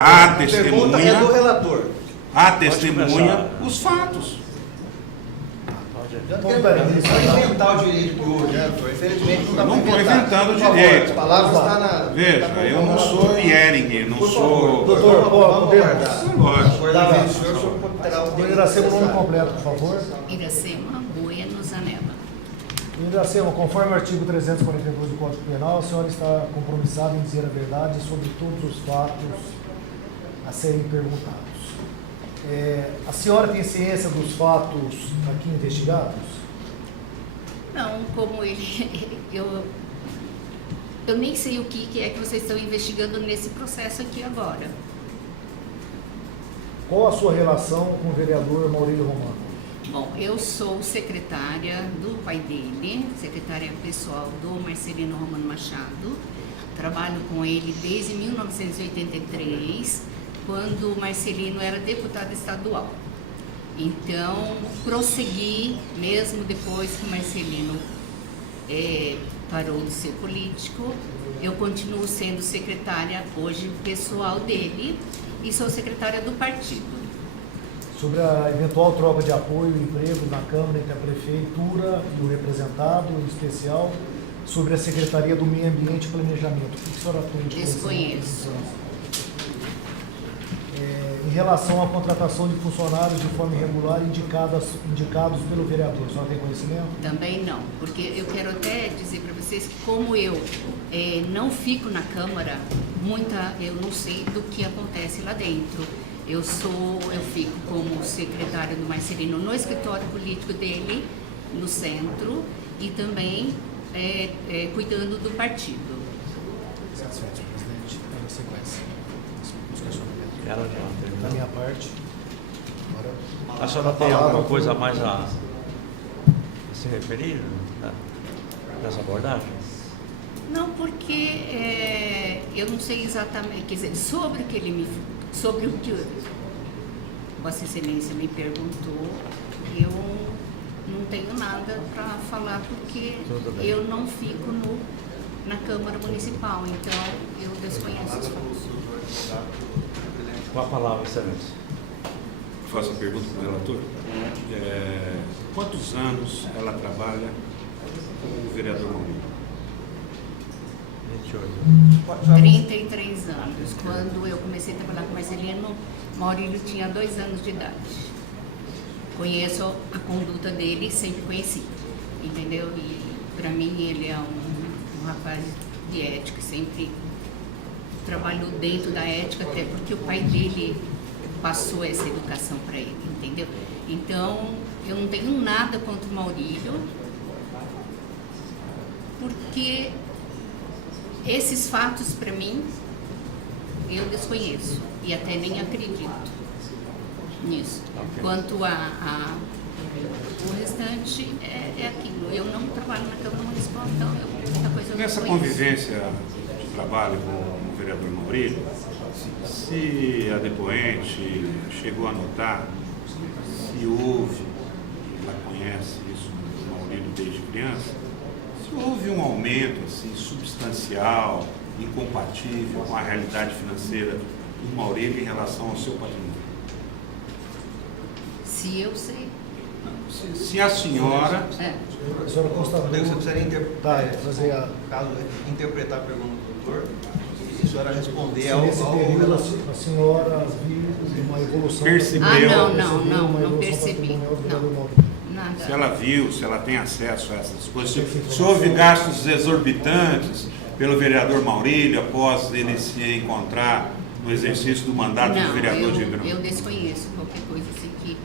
A pergunta testemunha, é do relator. a testemunha, os fatos. Não vai inventar o direito de hoje, né, doutor? Infelizmente não dá para Não estou inventar. inventando o Por favor, direito. as palavras estão na... Veja, eu não sou Hering, não sou... Doutor, vamos guardar. Lógico. Guardar o senhor terá o tempo Iracema, o nome necessário. completo, por favor. Iracema Bueno Zanella. Iracema, conforme o artigo 342 do Código Penal, a senhora está compromissada em dizer a verdade sobre todos os fatos a serem perguntados. A senhora tem ciência dos fatos aqui investigados? Não, como ele, eu nem sei o que é que vocês estão investigando nesse processo aqui agora. Qual a sua relação com o vereador Maurílio Romano? Bom, eu sou secretária do pai dele, secretária pessoal do Marcelino Romano Machado. Trabalho com ele desde 1983, quando o Marcelino era deputado estadual. Então, prossegui, mesmo depois que o Marcelino parou de ser político, eu continuo sendo secretária hoje pessoal dele e sou secretária do partido. Sobre a eventual troca de apoio e emprego na Câmara entre a Prefeitura e o representado em especial, sobre a Secretaria do Meio Ambiente e Planejamento. O que a senhora tem de Desconheço. Em relação à contratação de funcionários de forma irregular indicados pelo vereador, a senhora tem conhecimento? Também não, porque eu quero até dizer para vocês que como eu não fico na Câmara, eu não sei do que acontece lá dentro. Eu fico como secretária do Marcelino no escritório político dele, no centro, e também cuidando do partido. Satisfeito, presidente. Na sequência. Os questionamentos. Da minha parte. Agora, A senhora tem alguma coisa a mais a se referir nessa abordagem? Não, porque eu não sei exatamente, quer dizer, sobre o que Vossa Excelência me perguntou, eu não tenho nada para falar, porque eu não fico na Câmara Municipal, então eu desconheço os fatos. Com a palavra, Excelência. Faço a pergunta para o relator. Quantos anos ela trabalha com o vereador Maurílio? 28. 33 anos. Quando eu comecei a trabalhar com o Marcelino, Maurílio tinha 2 anos de idade. Conheço a conduta dele, sempre conheci, entendeu? E para mim ele é um rapaz de ética, sempre trabalhou dentro da ética, até porque o pai dele passou essa educação para ele, entendeu? Então, eu não tenho nada contra o Maurílio, porque esses fatos, para mim, eu desconheço e até nem acredito nisso. Okay. Quanto o restante, é aquilo. Eu não trabalho na Câmara Municipal, então muita coisa eu não Nessa conheço. convivência de trabalho com o vereador Maurílio, se a depoente chegou a notar, se houve, ela conhece isso do Maurílio desde criança, se houve um aumento assim, substancial, incompatível com a realidade financeira do Maurílio em relação ao seu patrimônio. Se eu sei. Se a senhora... a senhora constatou... Você precisaria fazer interpretar a pergunta do doutor e a senhora responder se ao nesse período relator. a senhora viu uma evolução... Percebeu. Não percebi. Não. Nada. Se ela viu, se ela tem acesso a essas coisas, se houve gastos exorbitantes pelo vereador Maurílio após ele se encontrar no exercício do mandato de vereador de Ribeirão. Eu desconheço qualquer coisa assim que...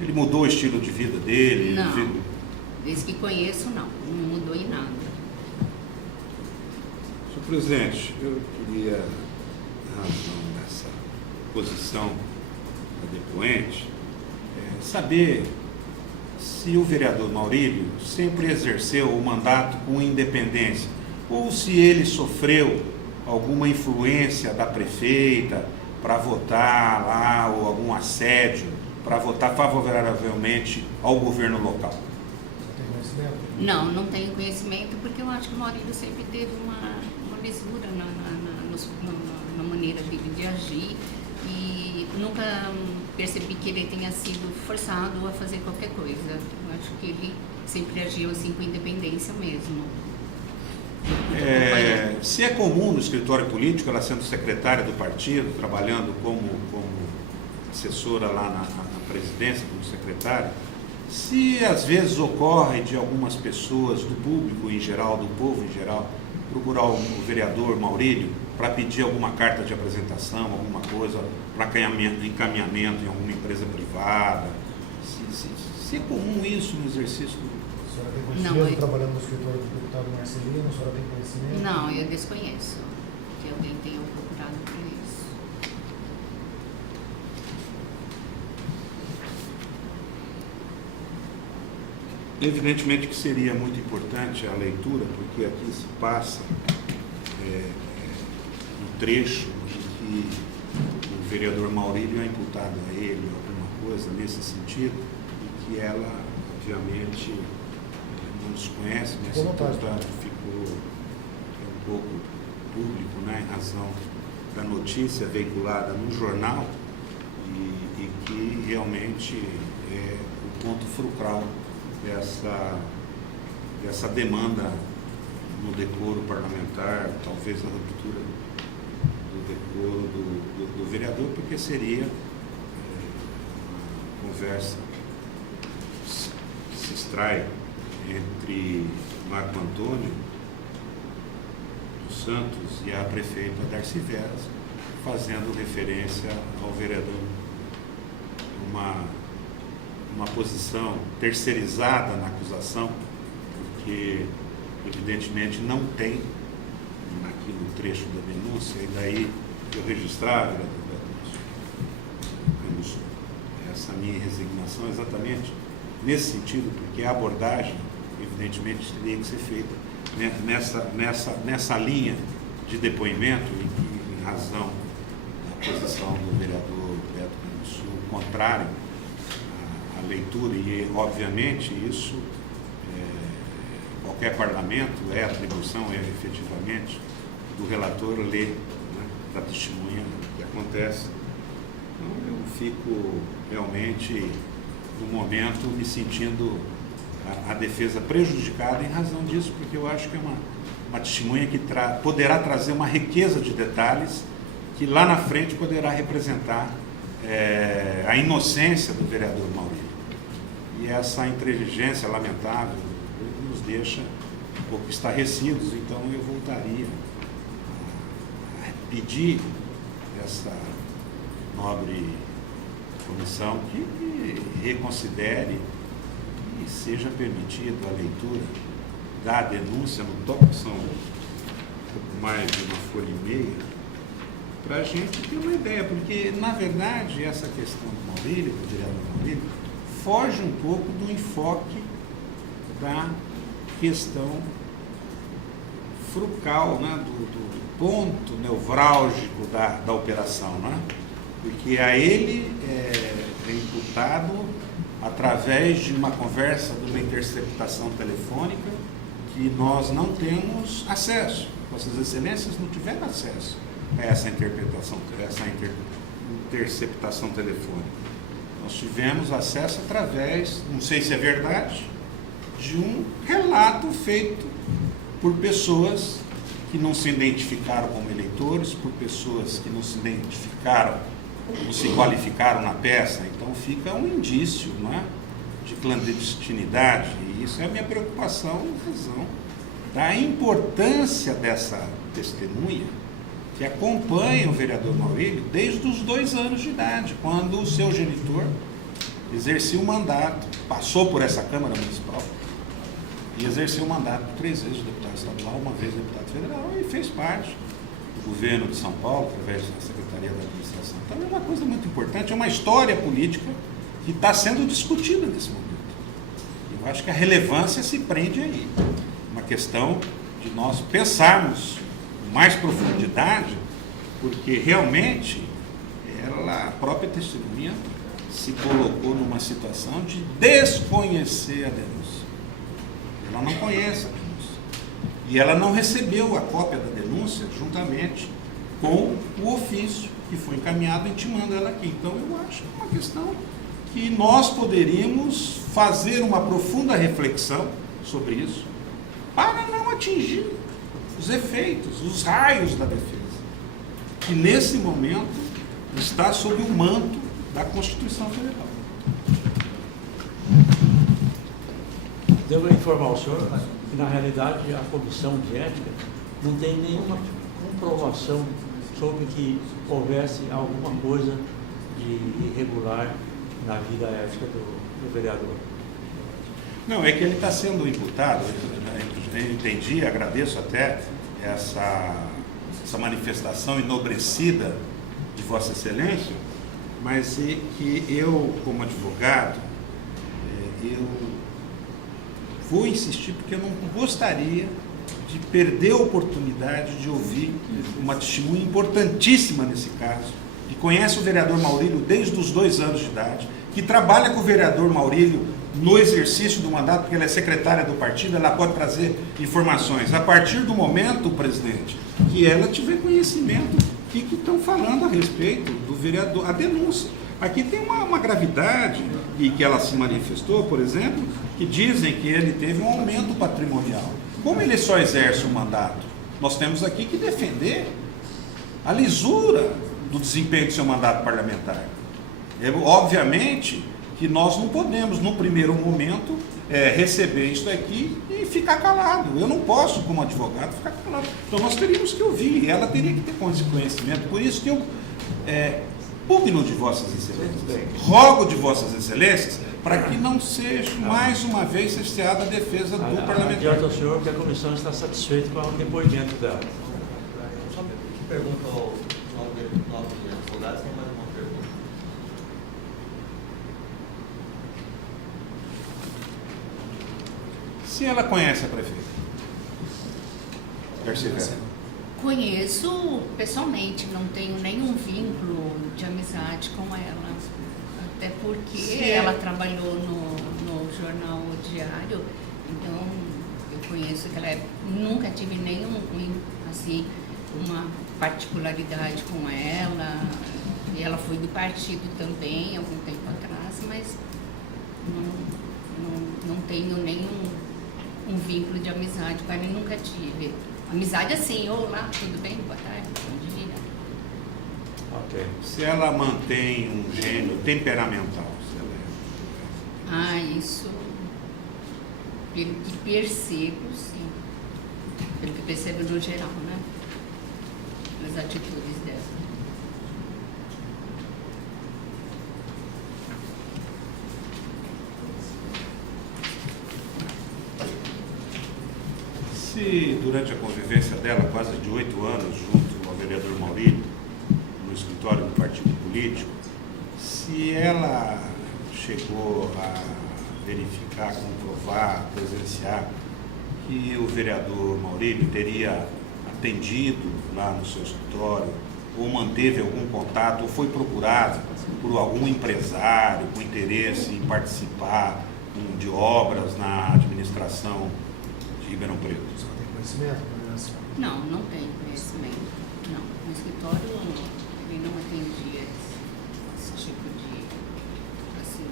Ele mudou o estilo de vida dele? Não, desde que conheço, não mudou em nada. Senhor presidente, eu queria, na razão dessa posição da depoente, saber se o vereador Maurílio sempre exerceu o mandato com independência ou se ele sofreu alguma influência da prefeita para votar lá ou algum assédio para votar favoravelmente ao governo local. Não tenho conhecimento, porque eu acho que o Maurílio sempre teve uma lisura no maneira dele de agir e nunca percebi que ele tenha sido forçado a fazer qualquer coisa. Eu acho que ele sempre agiu assim com independência mesmo. Se é comum no escritório político, ela sendo secretária do partido, trabalhando como assessora lá na presidência, como secretária, se às vezes ocorre de algumas pessoas, do público em geral, do povo em geral, procurar o vereador Maurílio para pedir alguma carta de apresentação, alguma coisa para encaminhamento em alguma empresa privada, se é comum isso no exercício do... A senhora tem conhecimento trabalhando no escritório do deputado Marcelino? A senhora tem conhecimento? Não, eu desconheço que alguém tenha procurado por isso. Evidentemente que seria muito importante a leitura, porque aqui se passa um trecho em que o vereador Maurílio é imputado a ele alguma coisa nesse sentido, e que ela, obviamente, não desconhece, mas portanto ficou um pouco público, né, em razão da notícia veiculada no jornal, e que realmente é o ponto fulcral dessa demanda no decoro parlamentar, talvez na ruptura do decoro do vereador, porque seria uma conversa que se extrai entre Marco Antônio dos Santos e a prefeita Darcy Veras, fazendo referência ao vereador, uma posição terceirizada na acusação, porque evidentemente não tem aqui no trecho da denúncia, e daí eu registrar, vereador Beto, essa minha resignação exatamente nesse sentido, porque a abordagem evidentemente teria que ser feita nessa linha de depoimento, em razão da posição do vereador Beto Canussu contrário à leitura, e obviamente isso qualquer parlamento é atribuição, efetivamente do relator ler, né, da testemunha que acontece. Então eu fico realmente no momento me sentindo a defesa prejudicada em razão disso, porque eu acho que é uma testemunha que poderá trazer uma riqueza de detalhes que lá na frente poderá representar a inocência do vereador Maurílio. E essa intransigência lamentável nos deixa um pouco estarrecidos, então eu voltaria a pedir essa nobre comissão que reconsidere e seja permitido a leitura da denúncia no toque, são um pouco mais de uma folha e meia, para a gente ter uma ideia, porque na verdade essa questão do Maurílio, do vereador Maurílio, foge um pouco do enfoque da questão frucal, né, do ponto nevrálgico da operação, né? Porque a ele é imputado através de uma conversa, de uma interceptação telefônica que nós não temos acesso. Vossas Excelências não tiveram acesso a essa interceptação telefônica. Nós tivemos acesso através, não sei se é verdade, de um relato feito por pessoas que não se identificaram como eleitores, por pessoas que não se identificaram, não se qualificaram na peça. Então fica um indício, não é, de clandestinidade, e isso é a minha preocupação em razão da importância dessa testemunha que acompanha o vereador Maurílio desde os 2 anos de idade, quando o seu genitor exercia o mandato, passou por essa Câmara Municipal e exerceu o mandato 3 vezes de deputado estadual, uma vez deputado federal, e fez parte do governo de São Paulo, através da Secretaria da Administração. Então é uma coisa muito importante, é uma história política que está sendo discutida nesse momento. Eu acho que a relevância se prende aí. Uma questão de nós pensarmos com mais profundidade, porque realmente a própria testemunha se colocou numa situação de desconhecer a denúncia. Ela não conhece a denúncia. E ela não recebeu a cópia da denúncia juntamente com o ofício que foi encaminhado intimando ela aqui. Então, eu acho que é uma questão que nós poderíamos fazer uma profunda reflexão sobre isso, para não atingir os efeitos, os raios da defesa, que nesse momento está sob o manto da Constituição Federal. Devo informar o senhor que, na realidade, a comissão de ética não tem nenhuma comprovação sobre que houvesse alguma coisa de irregular na vida ética do vereador. Não, é que ele está sendo imputado, eu entendi, agradeço até essa manifestação enobrecida de Vossa Excelência, mas é que eu, como advogado, eu vou insistir porque eu não gostaria de perder a oportunidade de ouvir uma testemunha importantíssima nesse caso, que conhece o vereador Maurílio desde os 2 anos de idade, que trabalha com o vereador Maurílio no exercício do mandato, porque ela é secretária do partido, ela pode trazer informações. A partir do momento, presidente, que ela tiver conhecimento do que estão falando a respeito do vereador, a denúncia. Aqui tem uma gravidade, e que ela se manifestou, por exemplo, que dizem que ele teve um aumento patrimonial. Como ele só exerce o mandato, nós temos aqui que defender a lisura do desempenho do seu mandato parlamentar. Obviamente que nós não podemos, no primeiro momento, receber isso aqui e ficar calado. Eu não posso, como advogado, ficar calado. Então nós teríamos que ouvir, e ela teria que ter conhecimento. Por isso que eu pugno de Vossas Excelências, rogo de Vossas Excelências, para que não seja mais uma vez cerceada a defesa do parlamentar. Adianta ao senhor que a comissão está satisfeita com o depoimento dela. Só pergunta ao novo advogado, se tem mais uma pergunta. Se ela conhece a prefeita, Garcia Vera. Conheço pessoalmente, não tenho nenhum vínculo de amizade com ela, até porque ela trabalhou no jornal Diário, então eu conheço que ela nunca tive nenhum, assim, uma particularidade com ela, e ela foi do partido também, algum tempo atrás, mas não tenho nenhum vínculo de amizade com ela e nunca tive. Amizade assim, olá, tudo bem? Boa tarde, bom dia. Ok. Se ela mantém um gênio temperamental, se ela Isso, pelo que percebo, sim. Pelo que percebo no geral, né? As atitudes dela. Se durante a convivência dela, quase de 8 anos, junto ao vereador Maurílio, no escritório do partido político, se ela chegou a verificar, comprovar, presenciar que o vereador Maurílio teria atendido lá no seu escritório, ou manteve algum contato, ou foi procurado por algum empresário com interesse em participar de obras na administração de Ribeirão Preto. Você não tem conhecimento? Não tenho conhecimento. Não, no escritório ele não atendia esse tipo de, assim,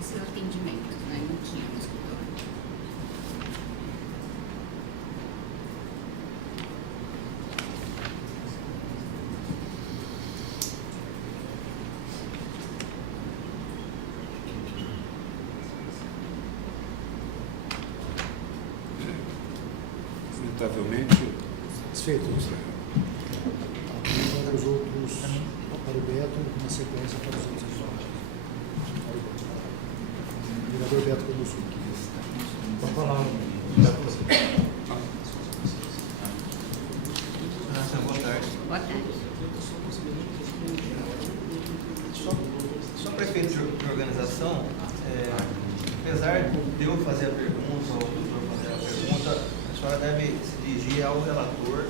esses atendimentos, né? Não tinha no escritório. Lamentavelmente, Satisfeito? Para os outros, para o Beto, na sequência para os outros advogados. Vereador Beto Camusso. Pode falar. Boa tarde. Boa tarde. Só prefeito de organização, apesar de eu fazer a pergunta, ou o doutor fazer a pergunta, a senhora deve se dirigir ao relator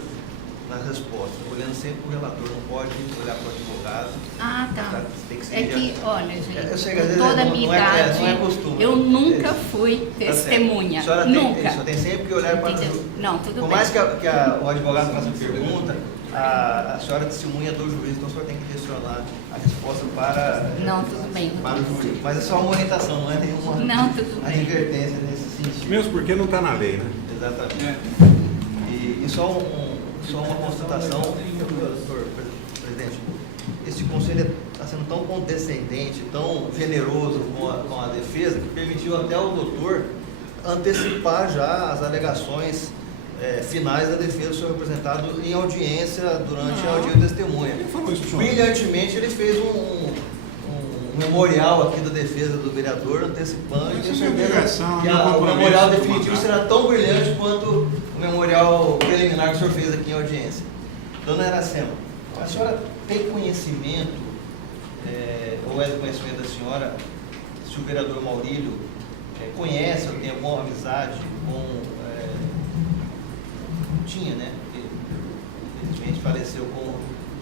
nas respostas, olhando sempre para o relator, não pode olhar para o advogado. Ah, tá. Tem que se É dirigir que, olha, gente, Eu sei que às vezes toda a não minha é- idade, não é costume. eu nunca É. fui Tá certo. testemunha. A senhora Nunca. Só tem sempre que olhar para Entendeu? Não, tudo Por bem. mais que o advogado faça pergunta, A senhora testemunha do juiz, então a senhora tem que direcionar a resposta para, Não, tudo bem. para o juiz. Mas é só uma orientação, não é nenhuma Não, tudo bem. advertência nesse sentido. Mesmo porque não está na lei, né? Exatamente. E só uma constatação, doutor presidente, este conselho está sendo tão condescendente, tão generoso com a defesa, que permitiu até o doutor antecipar já as alegações finais da defesa do seu representado em audiência durante a audiência de testemunha. Quem falou isso, senhor? Brilhantemente ele fez um memorial aqui da defesa do vereador, antecipando, e Essa tenho é minha certeza obrigação, que meu o compromisso memorial de definitivo comandar. será tão brilhante quanto o memorial preliminar que o senhor fez aqui em audiência. Dona Iracema, a senhora tem conhecimento, ou é do conhecimento da senhora, se o vereador Maurílio conhece ou tem alguma amizade com... tinha, né? Porque, infelizmente, faleceu com o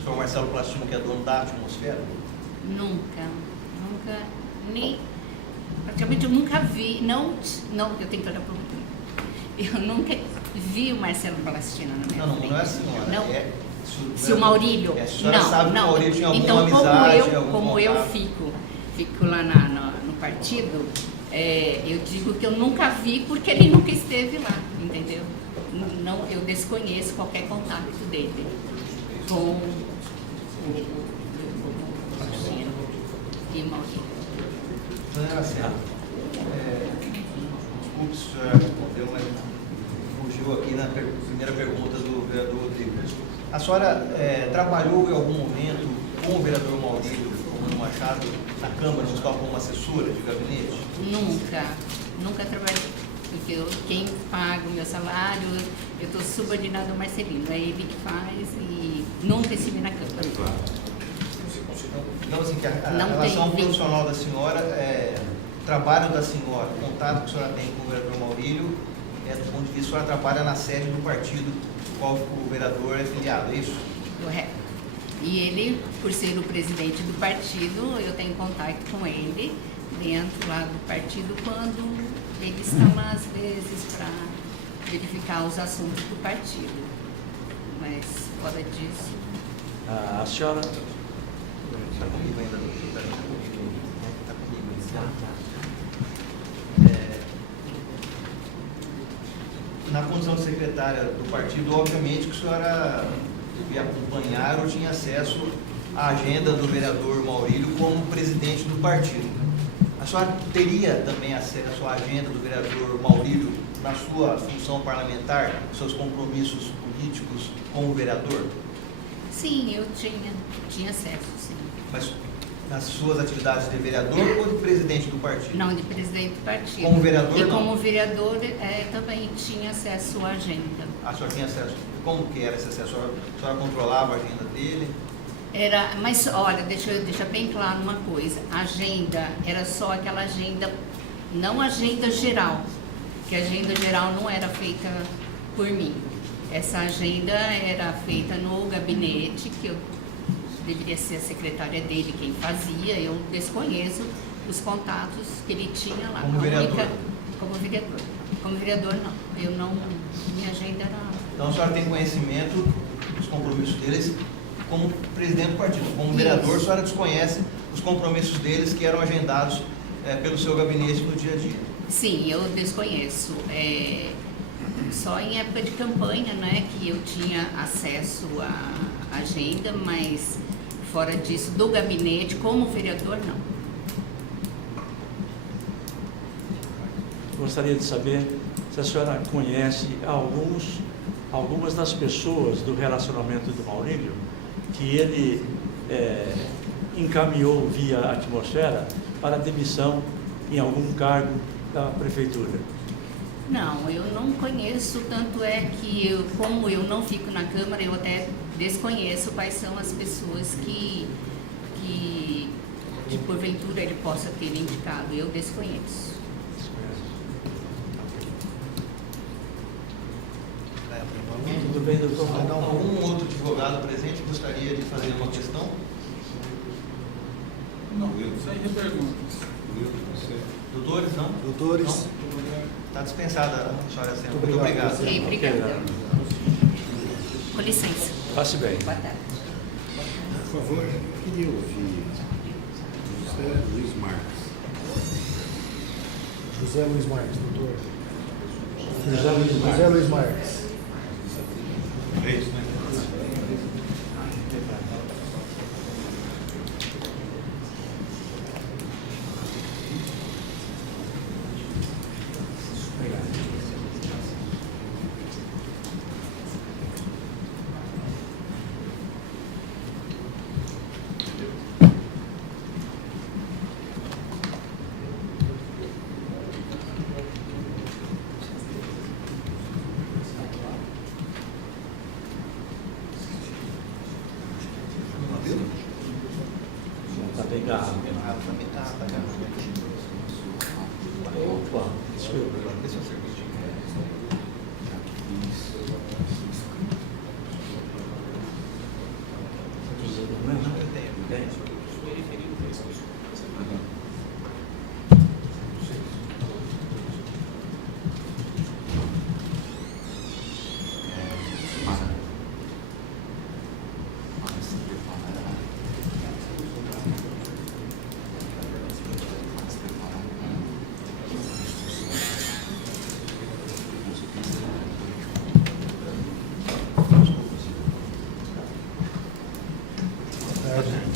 senhor Marcelo Plastino, que é dono da Atmosfera. Nunca, nem, praticamente eu nunca vi, não, eu tenho que olhar para o futuro. Eu nunca vi o Marcelo Plastino na minha frente. Não é a senhora. Não. Se o Maurílio, a senhora sabe que o Maurílio tinha alguma então amizade, como eu contato? fico lá no partido, eu digo que eu nunca vi porque ele nunca esteve lá, entendeu? Não, eu desconheço qualquer contato dele com o Plastino e o Maurílio. Dona Iracema, desculpe se a senhora respondeu, mas fugiu aqui na primeira pergunta do vereador Rodrigo. A senhora trabalhou em algum momento com o vereador Maurílio Romano Machado na Câmara Municipal como assessora de gabinete? Nunca trabalhei. Porque quem paga o meu salário, eu estou subordinado ao Marcelino, é ele que faz e nunca estive na Câmara. Claro. Então, assim, que a Não relação tem profissional da senhora, trabalho da senhora, o contato que a senhora tem com o vereador Maurílio, do ponto de vista, a senhora trabalha na sede do partido do qual o vereador é filiado, é isso? Correto. E ele, por ser o presidente do partido, eu tenho contato com ele dentro lá do partido quando ele está lá às vezes para verificar os assuntos do partido. Mas fora disso. A senhora. Está comigo ainda, doutor? Está comigo ainda. Na condição de secretária do partido, obviamente que a senhora devia acompanhar ou tinha acesso à agenda do vereador Maurílio como presidente do partido. A senhora teria também acesso à agenda do vereador Maurílio na sua função parlamentar, seus compromissos políticos como vereador? Sim, eu tinha acesso, sim. Mas nas suas atividades de vereador ou de presidente do partido? Não, de presidente do partido. Como vereador, e não? como vereador, também tinha acesso à agenda. A senhora tinha acesso? Como que era esse acesso? A senhora controlava a agenda dele? Mas olha, deixa bem claro uma coisa, a agenda era só aquela agenda, não a agenda geral, que a agenda geral não era feita por mim. Essa agenda era feita no gabinete, que eu deveria ser a secretária dele quem fazia, eu desconheço os contatos que ele tinha lá. Como vereador? Como vereador. Como vereador não, minha agenda era... Então a senhora tem conhecimento dos compromissos deles como presidente do partido. Como vereador, a senhora desconhece os compromissos deles que eram agendados pelo seu gabinete no dia a dia. Sim, eu desconheço. Só em época de campanha, né, que eu tinha acesso à agenda, mas fora disso, do gabinete, como vereador, não. Gostaria de saber se a senhora conhece algumas das pessoas do relacionamento do Maurílio que ele encaminhou via Atmosfera para demissão em algum cargo da prefeitura. Não, eu não conheço, tanto é que como eu não fico na Câmara, eu até desconheço quais são as pessoas que porventura ele possa ter indicado, eu desconheço. Tudo bem, doutor? Algum outro advogado presente gostaria de fazer uma questão? Não, eu sei de perguntas. Doutores, não? Doutores? Está dispensada a senhora sempre. Muito Muito obrigado. obrigado. Ok, obrigada. Com licença. Passe bem. Boa tarde. Por favor, eu queria ouvir José Luiz Marques. José Luiz Marques, doutor. José Luiz Marques. José Luiz Marques. É isso, né? Está bem garrafa. Opa, desculpa. Esse é o serviço.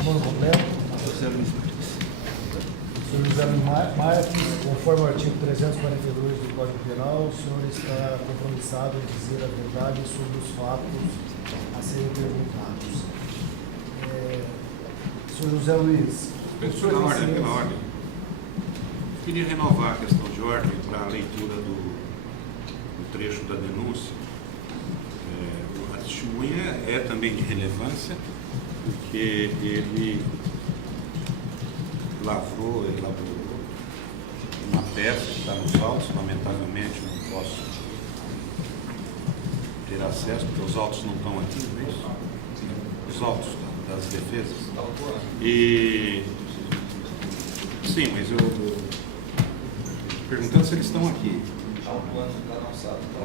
Nome completo. José Luiz Marques. Senhor José Luiz Marques, conforme o artigo 342 do Código Penal, o senhor está compromissado em dizer a verdade sobre os fatos a serem perguntados. Senhor José Luiz, Pela ordem, pela ordem. Eu queria renovar a questão de ordem para a leitura do trecho da denúncia. A testemunha é também de relevância, porque ele elaborou uma peça que está nos autos. Lamentavelmente não posso ter acesso, porque os autos não estão aqui, não é isso? Os autos das defesas. E sim, mas eu perguntando se eles estão aqui.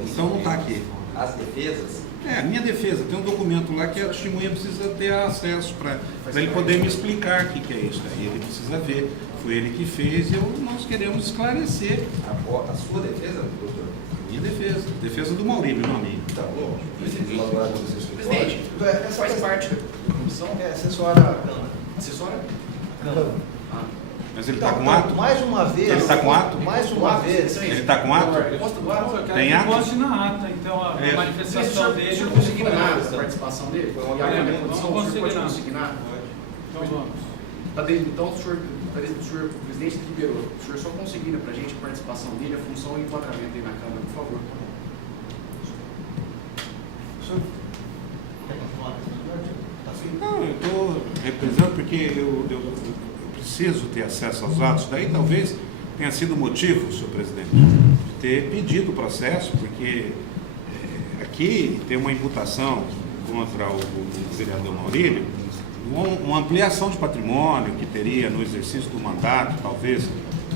Então não está aqui. As defesas? A minha defesa, tem um documento lá que a testemunha precisa ter acesso para ele poder me explicar o que é isso. Aí ele precisa ver. Foi ele que fez e nós queremos esclarecer. A sua defesa, doutor? Minha defesa. Defesa do Maurílio, não a minha. Tá bom. Elaborado no seu Presidente, essa faz questão parte da comissão? é assessora à Câmara. Assessora? Câmara. Mas ele está Então, com ato? mais uma vez. Ele está com ato? Mais uma vez. Ele está com ato? Posto do ato? Tem ato? Conste na ata, então, a É. manifestação dele. O senhor conseguiu nada da participação dele? Foi uma Vamos condição, o senhor pode consignar. consignar? Então vamos. Então, o senhor, o presidente liberou. O senhor só consigna para a gente a participação dele, a função e o enquadramento aí na Câmara, por favor. O senhor quer continuar? Tá sim? Não, eu estou representando porque eu preciso ter acesso aos atos. Daí talvez tenha sido o motivo, senhor presidente, de ter pedido o processo, porque aqui tem uma imputação contra o vereador Maurílio, uma ampliação de patrimônio que teria no exercício do mandato, talvez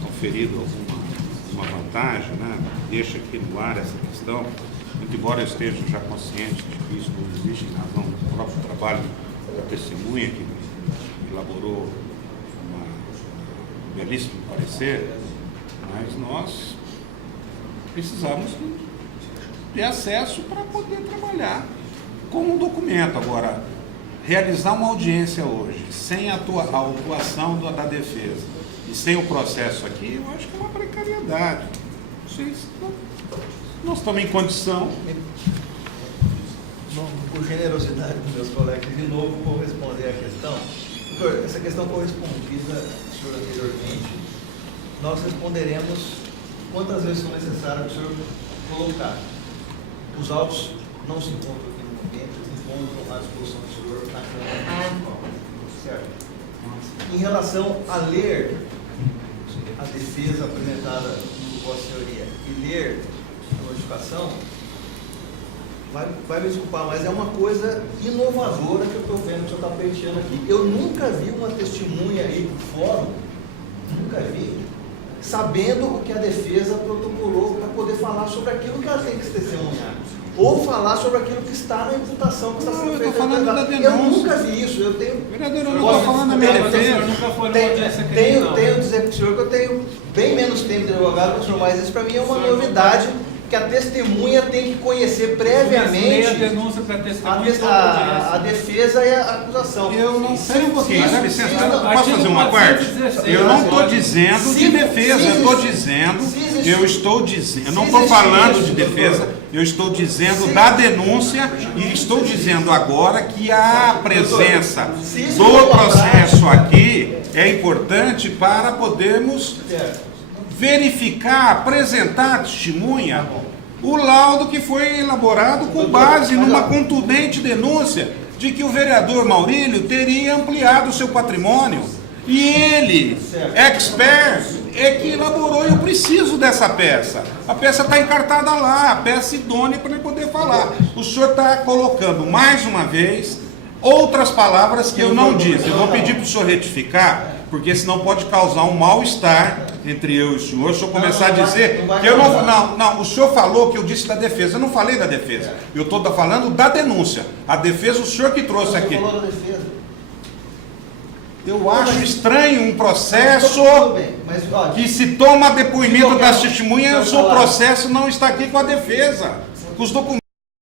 conferido alguma vantagem, né? Deixa aqui no ar essa questão, muito embora eu esteja já consciente de que isso não existe em razão do próprio trabalho da testemunha que elaborou um belíssimo parecer, mas nós precisamos ter acesso para poder trabalhar com um documento. Agora, realizar uma audiência hoje, sem a atuação da defesa e sem o processo aqui, eu acho que é uma precariedade. Nós estamos em condição. Por generosidade dos meus colegas, de novo vou responder a questão. Doutor, essa questão correspondida, senhor, anteriormente, nós responderemos quantas vezes for necessário que o senhor colocar. Os autos não se encontram aqui no momento, eles encontram à disposição do senhor na Câmara Municipal. Certo? Em relação a ler a defesa apresentada por Vossa Senhoria e ler a notificação, vai me desculpar, mas é uma coisa inovadora que eu estou vendo que o senhor está pleiteando aqui. Eu nunca vi uma testemunha aí do fórum, nunca vi, sabendo o que a defesa protocolou para poder falar sobre aquilo que ela tem que testemunhar. ou falar sobre aquilo que está na imputação que está Não, sendo eu feita. tô falando da Eu denúncia. nunca vi isso, eu tenho... Vereador, eu não estou falando da minha Tenho- defesa. nunca foi numa audiência criminal. Tenho que dizer para o senhor que eu tenho bem menos tempo de advogado, senhor, mas isso para mim é uma novidade que a testemunha tem que conhecer Leia a previamente denúncia para a, testemunha de- toda a audiência. defesa e a acusação. Eu não sei um pouquinho, Se- dá se- licença, se- eu posso Artigo fazer uma parte? 416, Eu não estou dizendo de Se- defesa, se eu estou existe- dizendo, se existe- eu estou dizendo, eu não se estou existe falando isso, de defesa, doutor. eu estou dizendo Se- da denúncia e estou dizendo agora que a presença se isso do for uma processo prática- aqui é importante para podermos verificar, apresentar à testemunha o laudo que foi elaborado com base numa contundente denúncia de que o vereador Maurílio teria ampliado o seu patrimônio. E ele, expert, é que elaborou, eu preciso dessa peça. A peça está encartada lá, a peça idônea para ele poder falar. O senhor está colocando, mais uma vez, outras palavras que eu não disse. Eu vou pedir para o senhor retificar, porque senão pode causar um mal-estar entre eu e o senhor. Se eu começar a dizer que eu não... Não, o senhor falou que eu disse da defesa. Eu não falei da defesa. Eu estou falando da denúncia. A defesa, o senhor que trouxe Você aqui. falou da defesa. Eu acho estranho um processo Tudo bem, mas olha, que se toma depoimento das testemunhas, o Pode seu falar. processo não está aqui com a defesa, com os documentos.